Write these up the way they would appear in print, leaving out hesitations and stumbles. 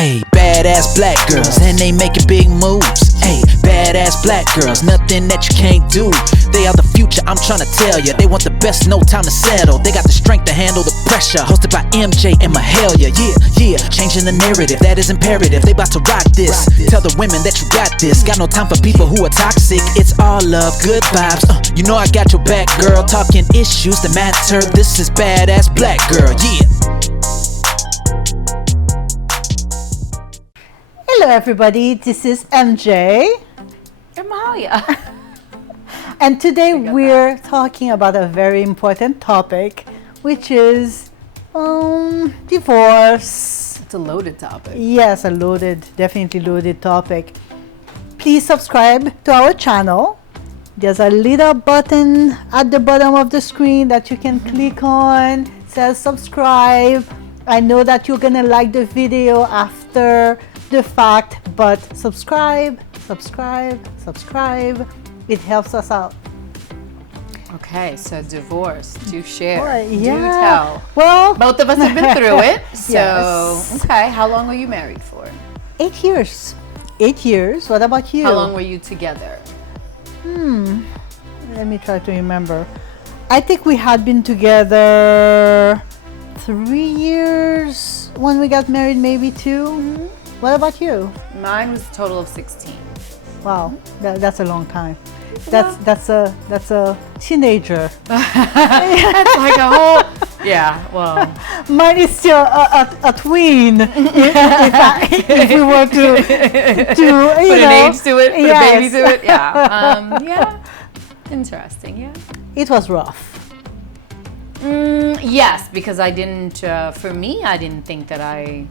Ayy, badass black girls, and they making big moves. Ayy, badass black girls, nothing that you can't do. They are the future, I'm trying to tell ya. They want the best, no time to settle. They got the strength to handle the pressure. Hosted by MJ and Mahalia. Yeah, changing the narrative, that is imperative. They about to rock this. Tell the women that you got this. Got no time for people who are toxic. It's all love, good vibes. You know I got your back, girl. Talking issues that matter. This is badass black girl. Yeah. Hello everybody, this is MJ and Mahalia. And today we're talking about a very important topic, which is divorce. It's a loaded topic. Yes, definitely loaded topic. Please subscribe to our channel. There's a little button at the bottom of the screen that you can click on. It says subscribe. I know that you're gonna like the video after the fact, but subscribe. It helps us out. Okay, so divorce, do share, Boy, do yeah. tell. Well, Both of us have been through it. So, Yes. Okay, how long were you married for? 8 years. 8 years. What about you? How long were you together? Let me try to remember. I think we had been together 3 years when we got married, maybe 2. Mm-hmm. What about you? Mine was a total of 16. Wow, that's a long time. That's a teenager. That's like a whole, yeah, well. Mine is still a tween. if we were to Put an age to it, put yes. a baby to it, yeah. Yeah, interesting, yeah. It was rough. Yes, because I didn't, for me, I didn't think that I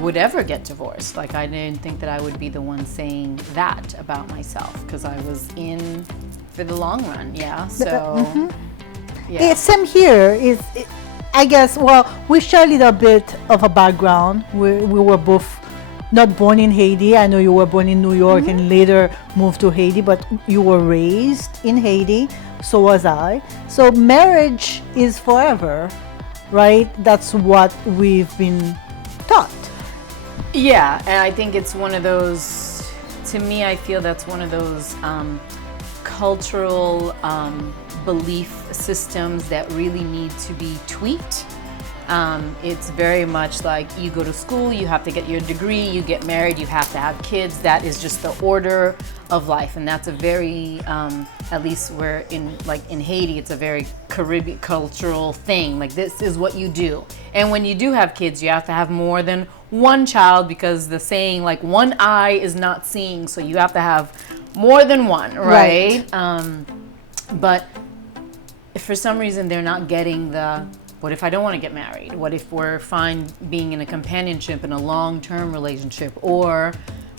would ever get divorced. Like, I didn't think that I would be the one saying that about myself, because I was in for the long run, yeah. So, yeah. Same here. I guess, well, we share a little bit of a background. We were both not born in Haiti. I know you were born in New York and later moved to Haiti, but you were raised in Haiti. So was I. So marriage is forever, right? That's what we've been taught. Yeah, and I think it's one of those, to me, I feel that's one of those cultural belief systems that really need to be tweaked. It's very much like you go to school, you have to get your degree, you get married, you have to have kids. That is just the order of life, and that's a very, at least we're in Haiti, it's a very Caribbean cultural thing. Like, this is what you do. And when you do have kids, you have to have more than one child, because the saying, like, one eye is not seeing, so you have to have more than one, right? But if for some reason they're not getting the, what if I don't want to get married? What if we're fine being in a companionship in a long-term relationship? Or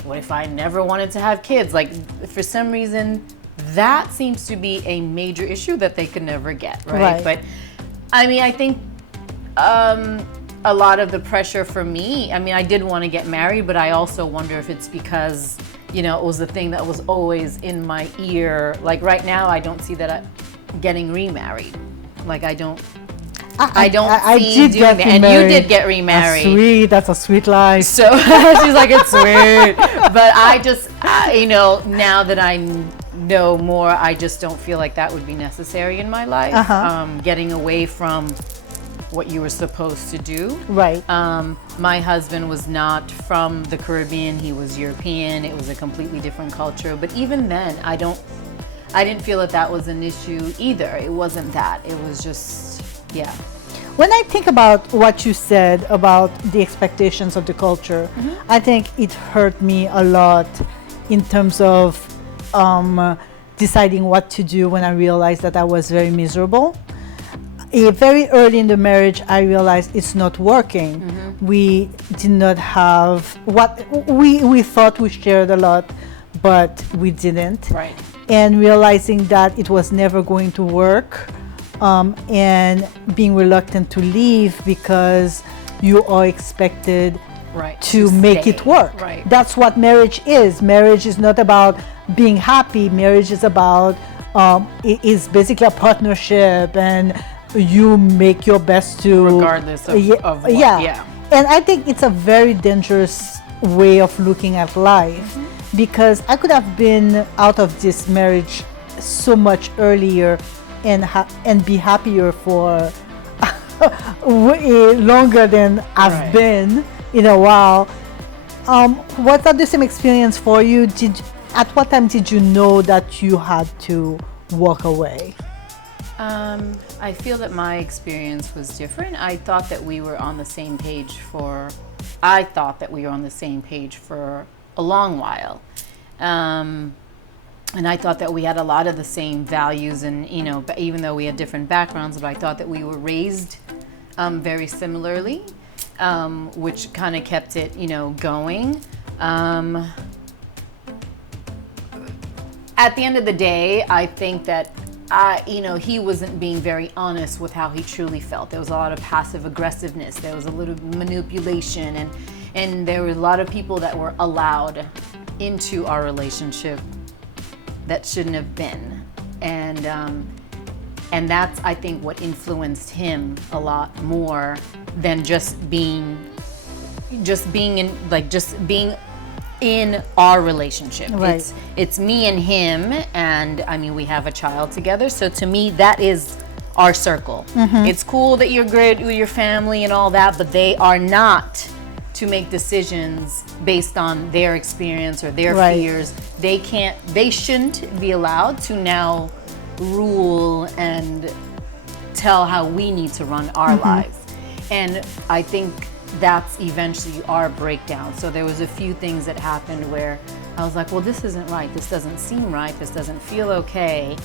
what if I never wanted to have kids? Like, for some reason, that seems to be a major issue that they could never get, right? But I mean, I think a lot of the pressure for me, I mean, I did want to get married, but I also wonder if it's because, you know, it was the thing that was always in my ear. Like, right now, I don't see that getting remarried. Like, I don't see doing that. And you did get remarried. That's a sweet life. So she's like, it's sweet. But I just, you know, now that I know more, I just don't feel like that would be necessary in my life. Getting away from what you were supposed to do. Right. My husband was not from the Caribbean. He was European. It was a completely different culture. But even then, I didn't feel that was an issue either. It wasn't that. It was just, yeah. When I think about what you said about the expectations of the culture, I think it hurt me a lot in terms of deciding what to do when I realized that I was very miserable. Very early in the marriage, I realized it's not working. We did not have what we thought we shared a lot, but we didn't. Right. And realizing that it was never going to work, and being reluctant to leave because you are expected to make it work. Right. That's what marriage is. Marriage is not about being happy. Marriage is about it is basically a partnership, and you make your best to regardless of what, yeah. And I think it's a very dangerous way of looking at life, because I could have been out of this marriage so much earlier and be happier for way longer than I've been in a while. Was that the same experience for you? At what time did you know that you had to walk away? I feel that my experience was different. I thought that we were on the same page for a long while. And I thought that we had a lot of the same values, and even though we had different backgrounds, but I thought that we were raised very similarly, which kind of kept it going. At the end of the day, I think that he wasn't being very honest with how he truly felt. There was a lot of passive aggressiveness. There was a little manipulation, and there were a lot of people that were allowed into our relationship that shouldn't have been. And that's, I think, what influenced him a lot more than just being in our relationship. Right. It's me and him, and I mean, we have a child together, so to me that is our circle. It's cool that you're great with your family and all that, but they are not to make decisions based on their experience or their fears. They shouldn't be allowed to now rule and tell how we need to run our lives. And I think that's eventually our breakdown. So there was a few things that happened where I was like, well, this isn't right. This doesn't seem right. This doesn't feel okay.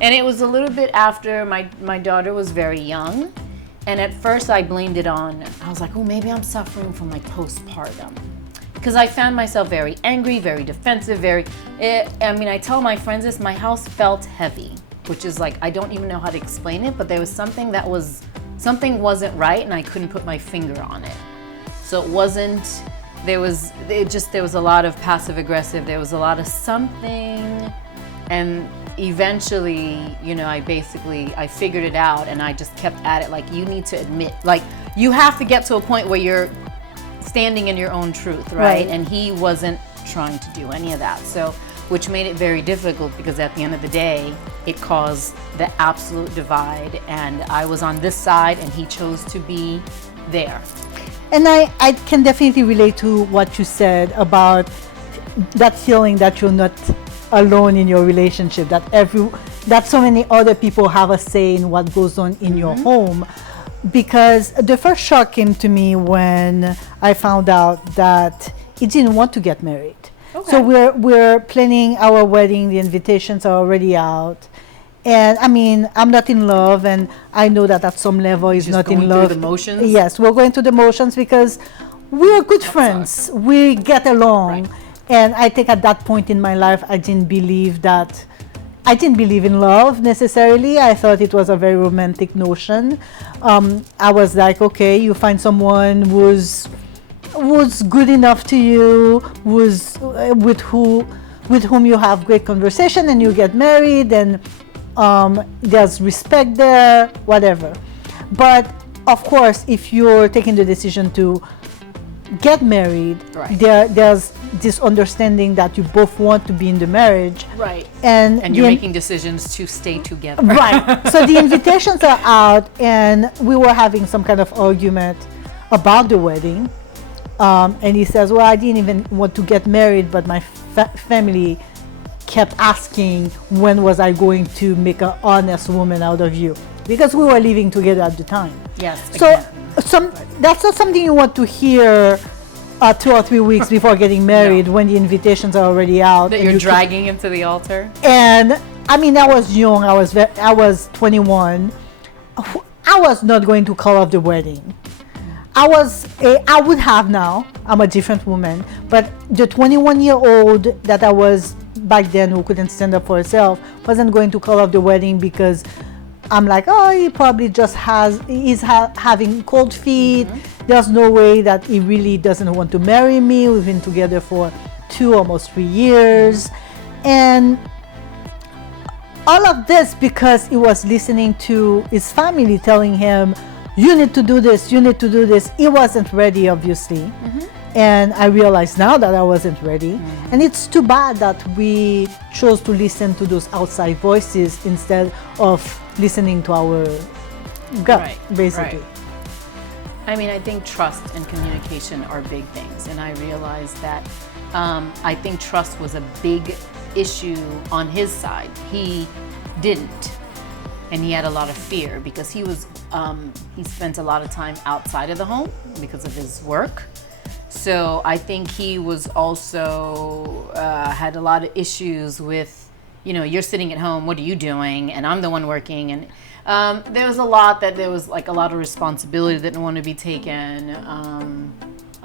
And it was a little bit after my daughter was very young. And at first I blamed it on, I was like, oh, maybe I'm suffering from like postpartum. Because I found myself very angry, very defensive, I tell my friends this, my house felt heavy, which is like, I don't even know how to explain it, but there was something wasn't right and I couldn't put my finger on it. So there was a lot of passive aggressive, there was a lot of something, and eventually, I figured it out, and I just kept at it. Like, you need to admit, like, you have to get to a point where you're standing in your own truth, right? And he wasn't trying to do any of that. So, which made it very difficult, because at the end of the day, it caused the absolute divide, and I was on this side and he chose to be there. And I can definitely relate to what you said about that feeling that you're not alone in your relationship, that so many other people have a say in what goes on in your home. Because the first shock came to me when I found out that he didn't want to get married. Okay. So we're planning our wedding, the invitations are already out. And I mean, I'm not in love, and I know that at some level he's not in love. Going through the motions? Yes, we're going through the motions because we're good friends. We get along. Right. And I think at that point in my life, I didn't believe in love necessarily. I thought it was a very romantic notion. I was like, okay, you find someone who's good enough to you, with whom you have great conversation, and you get married, and there's respect there, whatever. But of course, if you're taking the decision to get married, there's this understanding that you both want to be in the marriage, and you're making decisions to stay together, So the invitations are out, and we were having some kind of argument about the wedding, and he says, well, I didn't even want to get married, but my family kept asking when was I going to make an honest woman out of you, because we were living together at the time. Yes. So that's not something you want to hear 2 or 3 weeks before getting married, when the invitations are already out. That you're dragging him to the altar. And I mean, I was young. I was 21. I was not going to call off the wedding. I would have now. I'm a different woman. But the 21-year-old that I was back then, who couldn't stand up for herself, wasn't going to call off the wedding, because I'm like, oh, he probably just he's having cold feet. There's no way that he really doesn't want to marry me. We've been together for 2, almost 3 years. And all of this because he was listening to his family telling him, you need to do this, you need to do this. He wasn't ready, obviously. And I realize now that I wasn't ready. And it's too bad that we chose to listen to those outside voices instead of listening to our gut, basically. Right. I mean, I think trust and communication are big things. And I realized that I think trust was a big issue on his side. He didn't. And he had a lot of fear because he spent a lot of time outside of the home because of his work. So I think he was also had a lot of issues with, you're sitting at home, what are you doing? And I'm the one working. And there was a lot of responsibility that didn't want to be taken.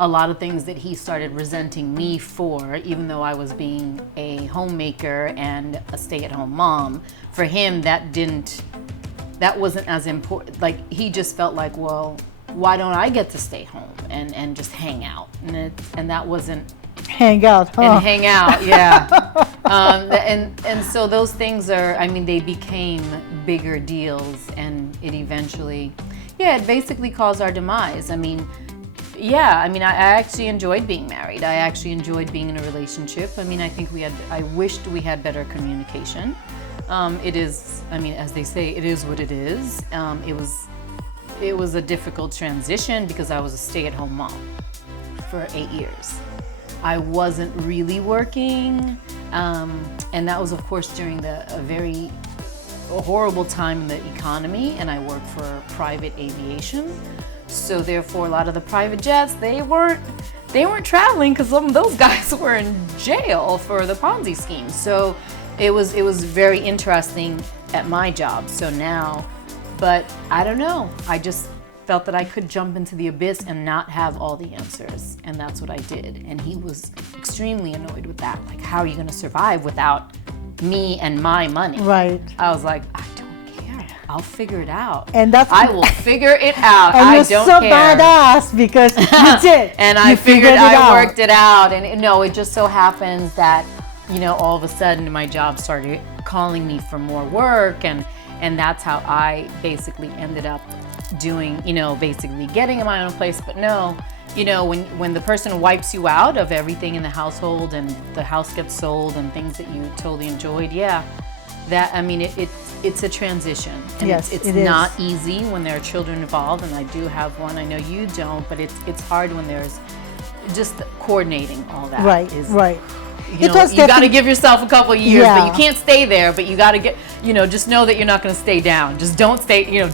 A lot of things that he started resenting me for, even though I was being a homemaker and a stay-at-home mom. For him, that wasn't as important. Like, he just felt like, well, why don't I get to stay home and just hang out? And that wasn't hang out, huh? And hang out, yeah. And so those things they became bigger deals, and it eventually, it basically caused our demise. I actually enjoyed being married. I actually enjoyed being in a relationship. I wished we had better communication. It is, as they say, it is what it is. It was a difficult transition because I was a stay-at-home mom for 8 years. I wasn't really working, and that was, of course, during a very horrible time in the economy, and I worked for private aviation. So therefore, a lot of the private jets, they weren't traveling because some of those guys were in jail for the Ponzi scheme. So it was very interesting at my job. So now, but I don't know. I just felt that I could jump into the abyss and not have all the answers, and that's what I did. And he was extremely annoyed with that. Like, how are you going to survive without me and my money? Right. I was like, I don't care. I'll figure it out. And I will figure it out. And I don't so care. Badass because you did. And I worked it out. And it just so happens that, all of a sudden my job started calling me for more work, and that's how I basically ended up doing, basically getting in my own place. But no, when the person wipes you out of everything in the household and the house gets sold and things that you totally enjoyed, it's a transition. And yes, it's not easy when there are children involved, and I do have one. I know you don't, but it's hard when there's just coordinating all that. Right. You got to give yourself a couple of years, but you can't stay there. But you got to get, just know that you're not going to stay down. Just don't stay down.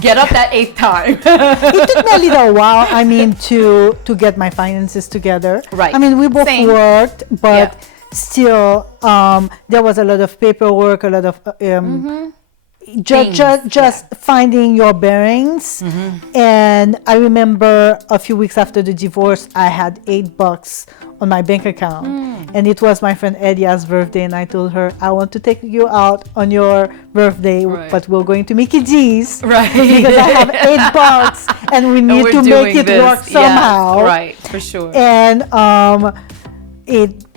Get up that 8th time. It took me a little while, to get my finances together. Right. We both worked, but still, there was a lot of paperwork, a lot of just finding your bearings. And I remember a few weeks after the divorce, I had $8 on my bank account, and it was my friend Edia's birthday, and I told her, I want to take you out on your birthday, but we're going to Mickey D's, because I have $8 and we need to make it work somehow. Yeah, right, for sure. And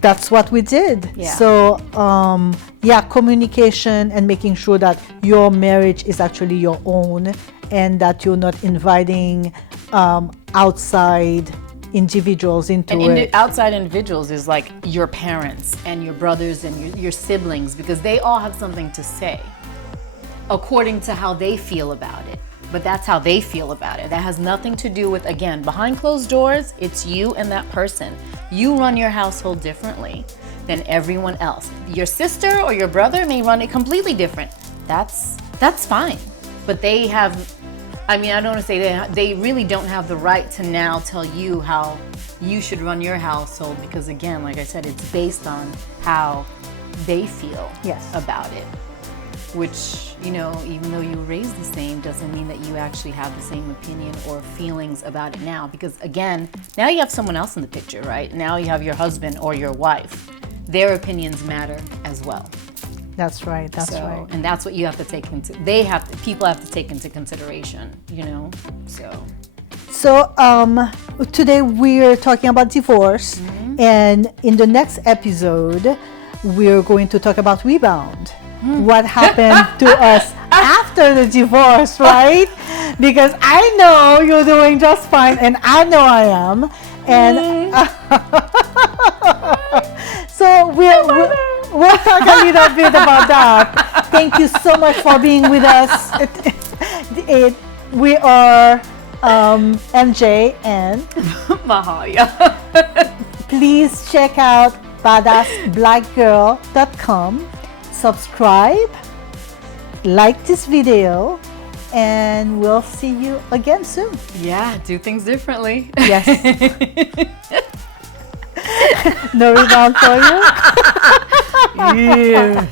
that's what we did. So communication and making sure that your marriage is actually your own, and that you're not inviting outside individuals into it. Outside individuals is like your parents and your brothers and your siblings, because they all have something to say according to how they feel about it. But that's how they feel about it. That has nothing to do with, again, behind closed doors, it's you and that person. You run your household differently than everyone else. Your sister or your brother may run it completely different. That's fine. But they have, I don't want to say they really don't have the right to now tell you how you should run your household, because again, like I said, it's based on how they feel about it. Which, even though you were raised the same, doesn't mean that you actually have the same opinion or feelings about it now. Because again, now you have someone else in the picture, right? Now you have your husband or your wife. Their opinions matter as well. That's right. Right. And that's what you have to take people have to take into consideration, So today we're talking about divorce, and in the next episode, we're going to talk about rebound. What happened to us after after the divorce, right? Because I know you're doing just fine, and I know I am. And so we'll talk a little bit about that. Thank you so much for being with us. We are MJ and Mahalia. please check out badassblackgirl.com. Subscribe, like this video, and we'll see you again soon. Yeah, do things differently. Yes. No rebound for you? Yeah.